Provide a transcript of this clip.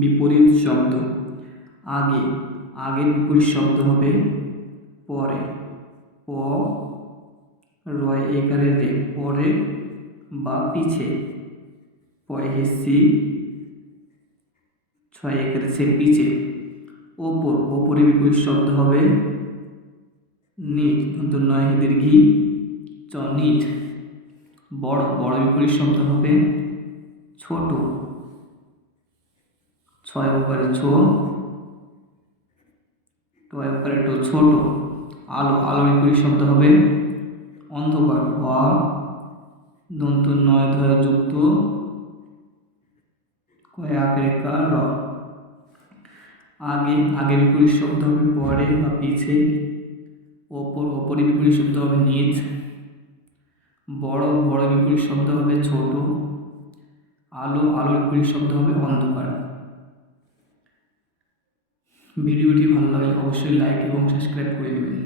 বিপরীত শব্দ। আগে, আগের বিপরীত শব্দ হবে পরে। প রয় একারে রে, পরে বা পিছে। পয় হেসি ছয় একারে সে, পিছে। ওপর, ওপরে বিপরীত শব্দ হবে নিট, কিন্তু নয় হেদের ঘি চ, নিট। বড়, বড় বিপরীত শব্দ হবে ছোট, ছয় ওপারে ছো, টয় ওপারে টো, ছোট। আলো, আলো বিপরীত শব্দ হবে অন্ধকার, অ দন্তু নয় ধয় যুক্ত কয় আকারে কা, র। আগে, আগে বিপরীত শব্দ হবে পরে বা পিছে। ওপর, ওপরে বিপরীত শব্দ হবে নিচ। বড়, বড় বিপরীত শব্দ হবে ছোট। আলো, আলোর বিপরীত শব্দ হবে অন্ধকার। ভিডিওটি ভালো লাগলে অবশ্যই লাইক এবং সাবস্ক্রাইব করে নেবেন।